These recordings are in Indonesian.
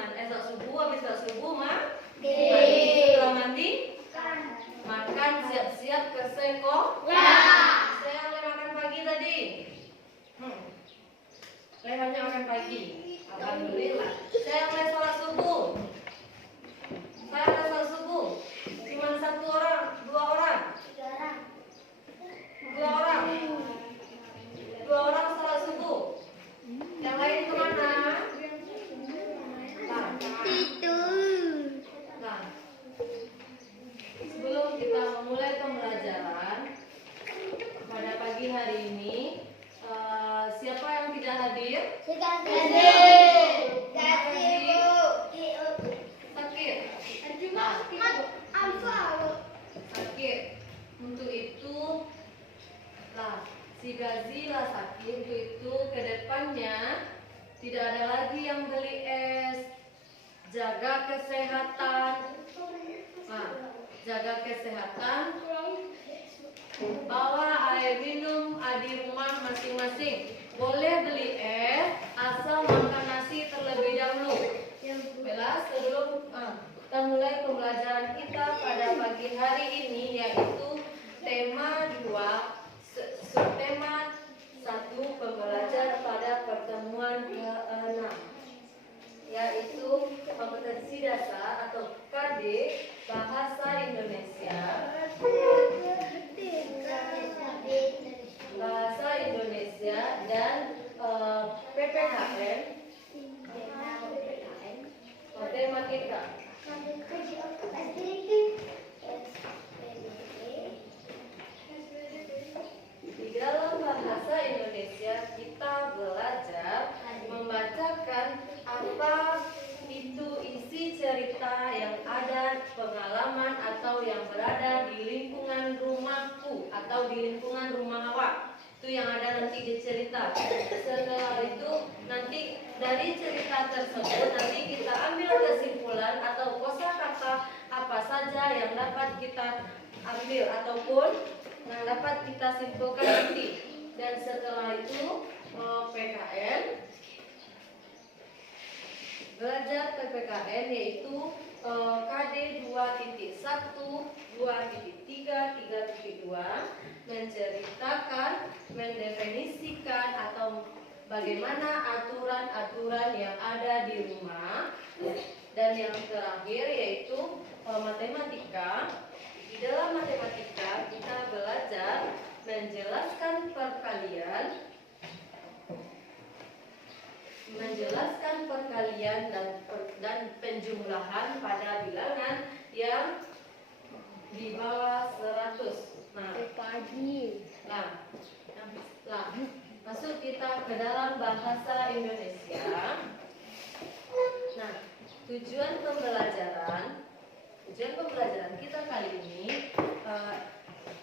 esok subuh, habis sholat subuh mandi. Setelah mandi makan, siap-siap ke sekolah. Saya oleh makan pagi tadi. Lehernya makan pagi. Alhamdulillah. Saya oleh sholat subuh. Saya oleh sholat subuh. Cuma 1 orang, 2 orang. 2 orang. 2 orang sholat subuh. Yang lain kemana? Nah, sebelum kita memulai pembelajaran pada pagi hari ini, siapa yang tidak hadir? Sakit. Sakit. Untuk itu, si Gazi lah sakit. Untuk itu kedepannya tidak ada lagi yang beli es. Jaga kesehatan. Jaga kesehatan. Bawa air minum di rumah masing-masing. Boleh beli es, asal makan nasi terlebih dahulu. Baiklah, sebelum kita mulai pembelajaran kita pada pagi hari ini, yaitu tema 2, subtema 1, pembelajar pada pertemuan ke-6, yaitu kompetensi dasar atau KD Bahasa Indonesia. Bahasa Indonesia dan PPKN matematika. Di dalam bahasa Indonesia kita belajar membacakan apa itu isi cerita yang ada, pengalaman atau yang berada di lingkungan rumahku atau di lingkungan rumah awak. Itu yang ada nanti di cerita. Setelah itu nanti dari cerita tersebut nanti kita ambil kesimpulan atau kosakata apa saja yang dapat kita ambil ataupun yang dapat kita simpulkan nanti. Dan setelah itu PKN, belajar PPKN yaitu KD 2.1, 2.3, 3.2, menceritakan, mendefinisikan atau bagaimana aturan-aturan yang ada di rumah. Dan yang terakhir yaitu matematika. Di dalam matematika kita belajar menjelaskan perkalian dan penjumlahan pada bilangan yang di bawah 100. Masuk kita ke dalam bahasa Indonesia. Nah, tujuan pembelajaran kita kali ini,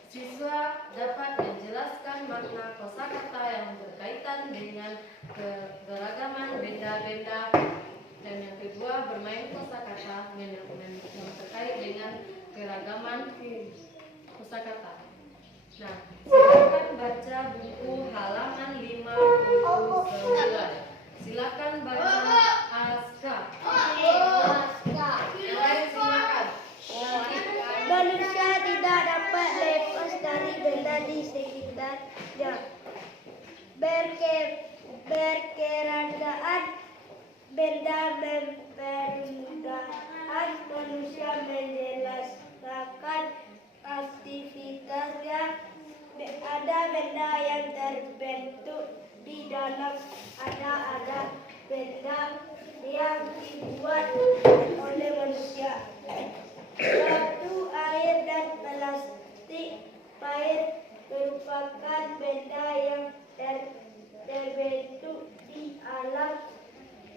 siswa dapat menjelaskan makna kosakata yang berkaitan dengan keberagaman benda-benda, dan yang kedua bermain kosakata yang terkait dengan keragaman kosakata. Nah, silakan baca buku halaman 59. Silakan baca Aska. Yang lain silakan. Manusia tidak dapat lepas dari benda di sekitarnya. Berkeragaman benda mempermudahkan manusia menjelaskan aktivitasnya. Ada benda yang terbentuk di dalam, ada benda yang dibuat oleh manusia. Batu, air, dan plastik pair merupakan benda yang terbentuk di alam.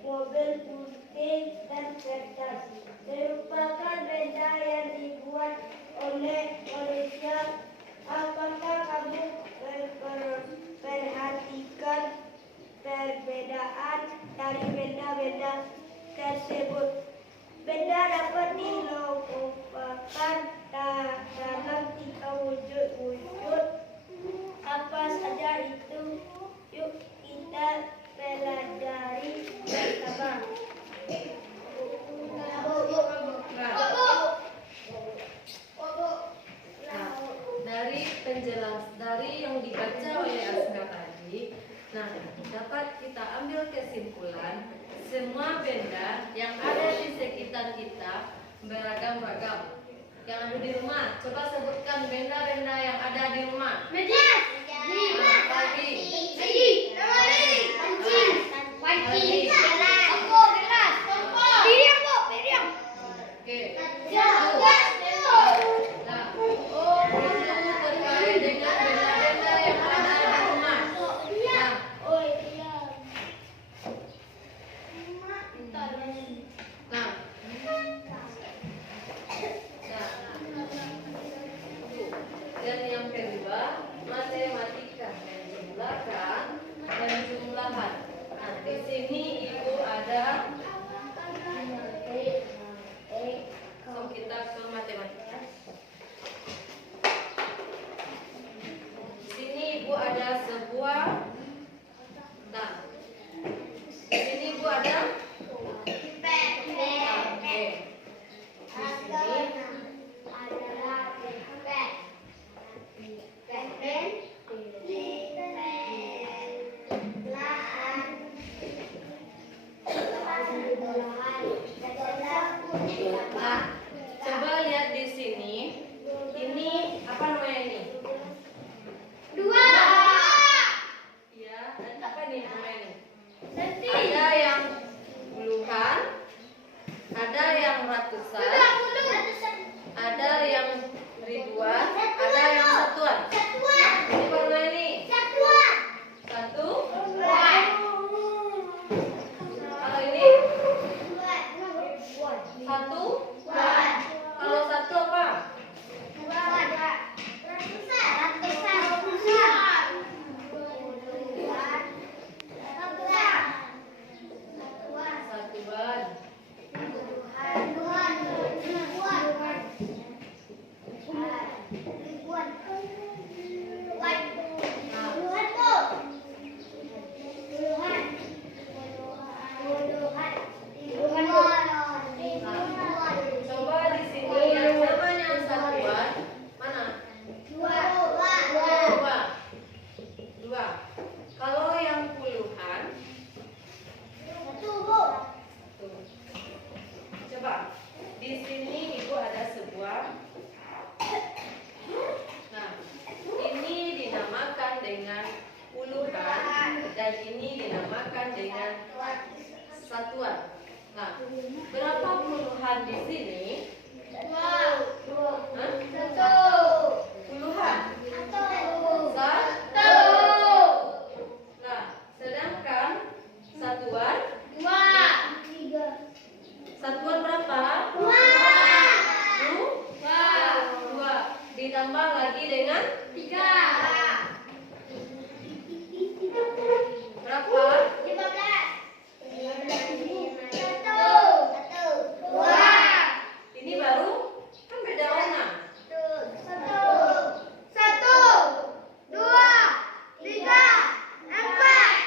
Mobil putih dan kertas merupakan benda yang dibuat oleh manusia. Apakah kamu perhatikan perbedaan dari benda-benda tersebut? Benda dapat dilombakan dalam 3 wujud. Apa saja itu? Yuk kita pelajari bersama. kita ambil kesimpulan, semua benda yang ada di sekitar kita beragam-ragam. Yang ada di rumah, coba sebutkan benda-benda yang ada di rumah. Meja. Pagi. Oke. Nah, itu terkait dengan benda-benda yang ada di rumah. Nah, dan yang kedua, matematika, menjumlahkan dan jumlahan. Nah, di sini ibu ada. So, kita ke matematika. Di sini ibu ada sebuah. Nah, di sini ibu ada. Oke. Nah, coba lihat di sini. Ini apa namanya ini? Ya, dan apa nih namanya ini? Ada yang puluhan, ada yang ratusan, ada yang ribuan, ada yang satuan. Ini apa namanya ini? Satu. Kalau ini satu. Kalau satu apa? Satuan. Coba di sini yang namanya satuan mana? Dua. Kalau yang puluhan, tuh. Coba di sini ibu ada sebuah. Nah, ini dinamakan dengan puluhan dan ini dinamakan dengan satuan. Nah, berapa puluhan di sini? Hah? Puluhan. Satu. Nah, sedangkan satuan? Satuan berapa? Dua. Ditambah lagi dengan? Berapa? Ini baru kan beda warna. Berapa ini?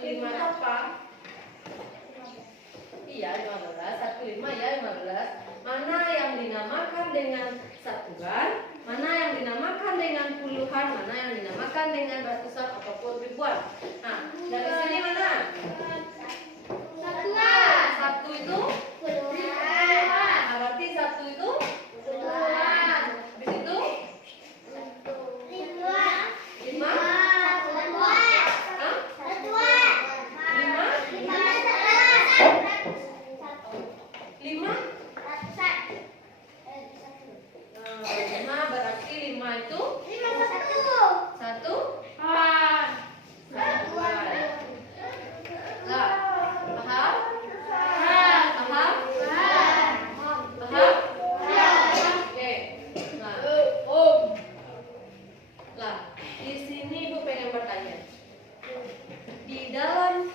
15 apa? Iya, 15. 15 ya, 15. Mana yang dinamakan dengan satuan, mana yang dinamakan dengan puluhan, mana yang dinamakan dengan ratusan ataupun ribuan. Nah, dari sini mana? Satu itu puluhan. Berarti satu itu puluhan. Habis itu lima. Hah? Lima? 5 berarti 5 itu satu. Lah, paham? Paham? Oke. Nah, lah, di sini Ibu pengen bertanya. Di dalam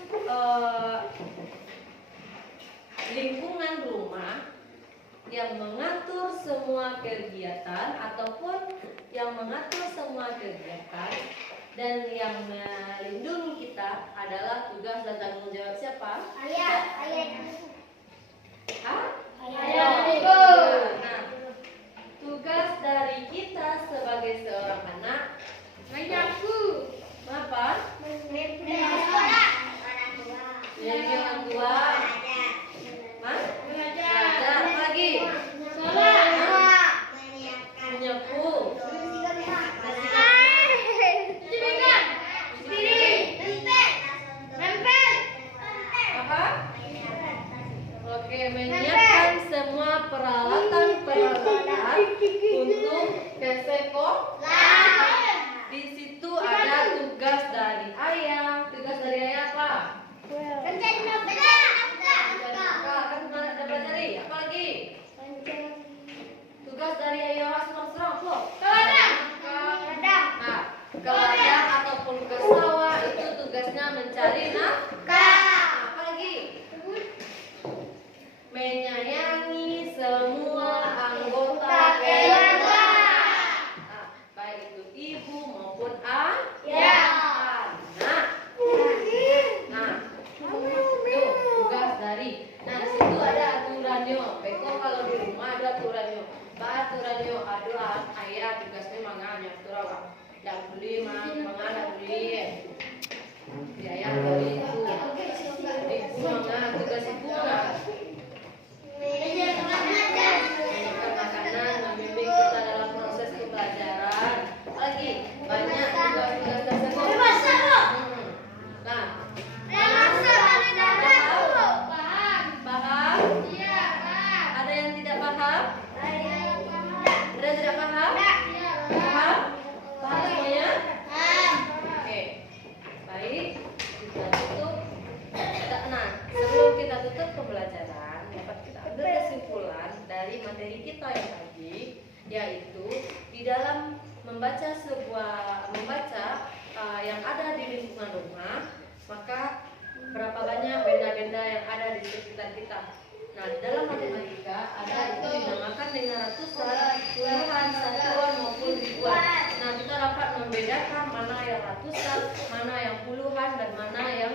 lingkungan rumah yang mengatur semua kegiatan ataupun yang mengatur semua kegiatan dan yang melindungi kita adalah tugas dan tanggung jawab siapa? Ayah. Hah? Ayah. Nah, tugas dari kita sebagai seorang anak apa? Menjadi orang tua. Hah? Belajar apa lagi? Menyapu. Apa? Oke, menyiapkan semua peralatan untuk ke sekolah. Di situ ada tugas dari ayah. Tugas dari ayah apa? Kan ada pelajari. Apa lagi? Tugas dari ayah serang vlog. Nah, ke ladang ataupun ke sawah itu tugasnya mencari nafkah. Apa lagi? Menyayangi semua anggota keluarga. Nah, baik itu ibu maupun ayah. Nah, tuh tugas dari. Nah, di situ ada aturannya. Beko kalau di rumah ada aturannya. Aturannya ada ayah tugasnya manganya atur awak. Dan beli mangan beli. Biaya beli itu. Ibu mangga tugas ibu mangga. Menyiapkan makanan, membimbing kita dalam proses pembelajaran. Lagi banyak tugas-tugas tersebut. Nah, paham? Ada yang tidak paham? Ada yang tidak paham? Paham? Paham semuanya? Oke. Baik, kita tutup. Nah, sebelum kita tutup pembelajaran, dapat kita ambil kesimpulan dari materi kita yang tadi, yaitu di dalam membaca yang ada di lingkungan rumah, maka berapa banyak benda-benda yang ada di sekitar kita. Nah, di dalam matematika ada itu dinamakan dengan ratusan, puluhan, satuan maupun ribuan. Nah, kita dapat membedakan mana yang ratusan, mana yang puluhan, dan mana yang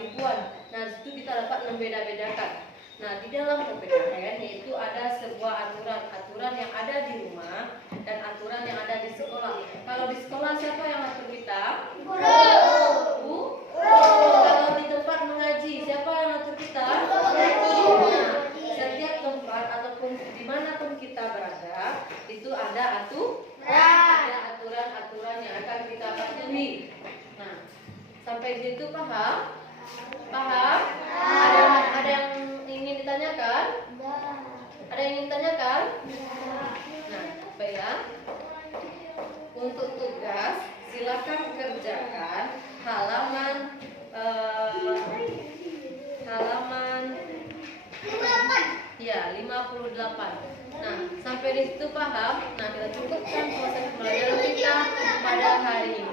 ribuan. Nah, di situ kita dapat membeda-bedakan. Nah, di dalam PPKN yaitu ada sebuah aturan yang ada di rumah dan aturan yang ada di sekolah. Kalau di sekolah siapa yang atur kita? Guru. Kalau di tempat mengaji siapa yang atur kita? Nah, setiap tempat ataupun dimanapun kita berada itu ada aturan-aturan yang akan kita patuhi. Nah, sampai situ paham? Paham? Ada yang ingin ditanyakan? Ada yang ingin ditanyakan? Nah, baiklah. Untuk tugas silakan kerjakan halaman 58. Nah, sampai di situ paham? Nah, kita cukupkan proses pembelajaran kita pada hari ini.